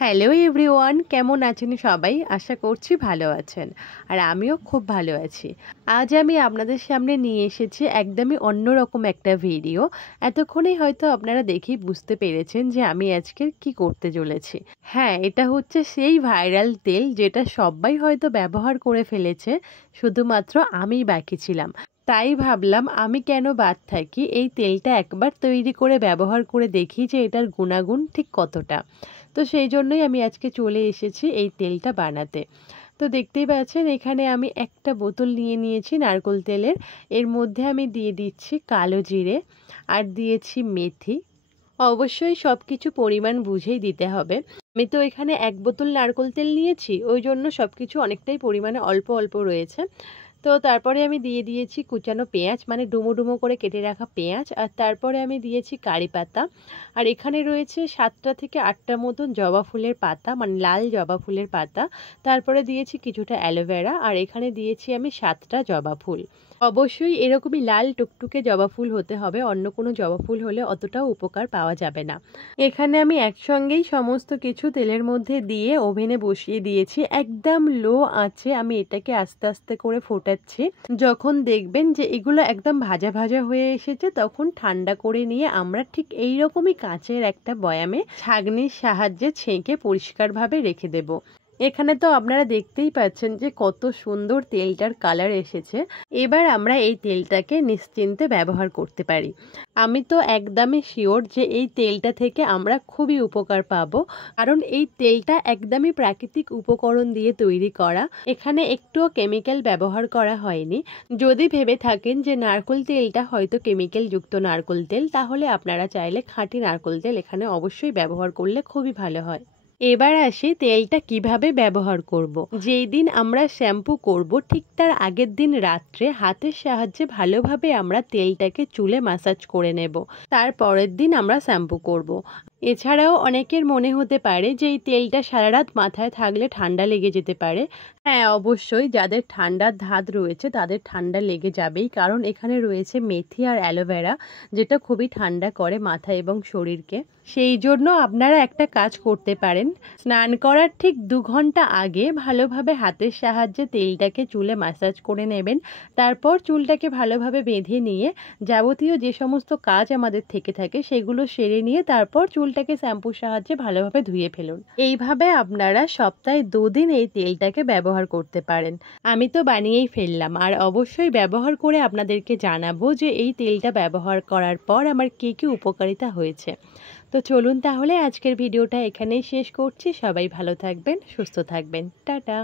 Hello everyone, কেমন আছেন সবাই? আশা করছি ভালো আছেন। আর আমিও খুব ভালো আছি। আজ আমি আপনাদের সামনে নিয়ে এসেছি একদমই অন্যরকম একটা ভিডিও। এতক্ষণেই হয়তো আপনারা দেখেই বুঝতে পেরেছেন যে আমি আজকে কি করতে চলেছি। হ্যাঁ, এটা হচ্ছে সেই ভাইরাল তেল যেটা সবাই হয়তো ব্যবহার করে ফেলেছে, শুধুমাত্র আমিই বাকি ছিলাম। তাই ভাবলাম আমি কেন বাদ থাকি, এই তেলটা একবার তৈরি করে ব্যবহার করে দেখি যে এটার গুণাগুণ ঠিক কতটা। তো সেই জন্যই আমি আজকে চলে এসেছি এই তেলটা বানাতে। তো দেখতেই পাচ্ছেন এখানে আমি একটা বোতল নিয়ে নিয়েছি নারকেল তেলের। এর মধ্যে আমি দিয়ে দিচ্ছি কালো জিরে আর দিয়েছি মেথি। অবশ্যই সব কিছু পরিমাণ বুঝেই দিতে হবে। আমি তো এখানে ১ বোতল নারকেল তেল নিয়েছি, ওই জন্য সব কিছু অনেকটাই পরিমাণে অল্প অল্প রয়েছে। তো তারপরে আমি দিয়ে দিয়েছি কুচানো পেঁয়াজ, মানে ডুমো ডুমো করে কেটে রাখা পেঁয়াজ, আর তারপরে আমি দিয়েছি কারি পাতা। আর এখানে রয়েছে ৭টা থেকে ৮টা মতন জবা ফুলের পাতা, মানে লাল জবা ফুলের পাতা। তারপরে দিয়েছি কিছুটা অ্যালোভেরা, আর এখানে দিয়েছি আমি ৭টা জবা ফুল। অবশ্যই এরকমই লাল টুকটুকে জবা ফুল হতে হবে, অন্য কোনো জবা ফুল হলে অতটাও উপকার পাওয়া যাবে না। এখানে আমি একসঙ্গেই সমস্ত কিছু তেলের মধ্যে দিয়ে ওভেনে বসিয়ে দিয়েছি। একদম লো আঁচে আমি এটাকে আস্তে আস্তে করে ফোটাচ্ছি। যখন দেখবেন যে এগুলো একদম ভাজা ভাজা হয়ে এসেছে, তখন ঠান্ডা করে নিয়ে আমরা ঠিক এই রকমই কাঁচের একটা বয়ামে ছাঁকনির সাহায্যে ছেঁকে পরিষ্কারভাবে রেখে দেব। এখানে তো আপনারা দেখতেই পাচ্ছেন যে কত সুন্দর তেলটার কালার এসেছে। এবার আমরা এই তেলটাকে নিশ্চিন্তে ব্যবহার করতে পারি। আমি তো একদমই শিওর যে এই তেলটা থেকে আমরা খুবই উপকার পাবো, কারণ এই তেলটা একদমই প্রাকৃতিক উপকরণ দিয়ে তৈরি করা। এখানে একটুও কেমিক্যাল ব্যবহার করা হয়নি। যদি ভেবে থাকেন যে নারকেল তেলটা হয়তো কেমিক্যাল যুক্ত নারকেল তেল, তাহলে আপনারা চাইলে খাঁটি নারকেল তেল এখানে অবশ্যই ব্যবহার করলে খুবই ভালো হয়। এবার আসি তেলটা কিভাবে ব্যবহার করব। যেই দিন আমরা শ্যাম্পু করব, ঠিক তার আগের দিন রাত্রে হাতের সাহায্যে ভালোভাবে আমরা তেলটাকে চুলে ম্যাসাজ করে নেব। তার পরের দিন আমরা শ্যাম্পু করব। এছাড়াও অনেকের মনে হতে পারে যে এই তেলটা সারা রাত মাথায় থাকলে ঠান্ডা লেগে যেতে পারে। হ্যাঁ, অবশ্যই যাদের ঠান্ডার ধাত রয়েছে তাদের ঠান্ডা লেগে যাবেই, কারণ এখানে রয়েছে মেথি আর অ্যালোভেরা, যেটা খুবই ঠান্ডা করে মাথা এবং শরীরকে। সেই জন্য আপনারা একটা কাজ করতে পারেন, স্নান করার ঠিক ২ ঘন্টা আগে ভালোভাবে হাতের সাহায্যে তেলটাকে চুলে ম্যাসাজ করে নেবেন। তারপর চুলটাকে ভালোভাবে বেঁধে নিয়ে যাবতীয় যে সমস্ত কাজ আমাদের থেকে থাকে সেগুলো সেরে নিয়ে তারপর চুলটাকে শ্যাম্পুর সাহায্যে ভালোভাবে ধুয়ে ফেলুন। এইভাবে আপনারা সপ্তাহে ২ দিন এই তেলটাকে ব্যবহার করতে পারেন। আমি তো বানিয়েই ফেললাম, আর অবশ্যই ব্যবহার করে আপনাদেরকে জানাবো যে এই তেলটা ব্যবহার করার পর আমার কী কী উপকারিতা হয়েছে। তো চলুন তাহলে আজকের ভিডিওটা এখানেই শেষ করছি। সবাই ভালো থাকবেন, সুস্থ থাকবেন। টাটা।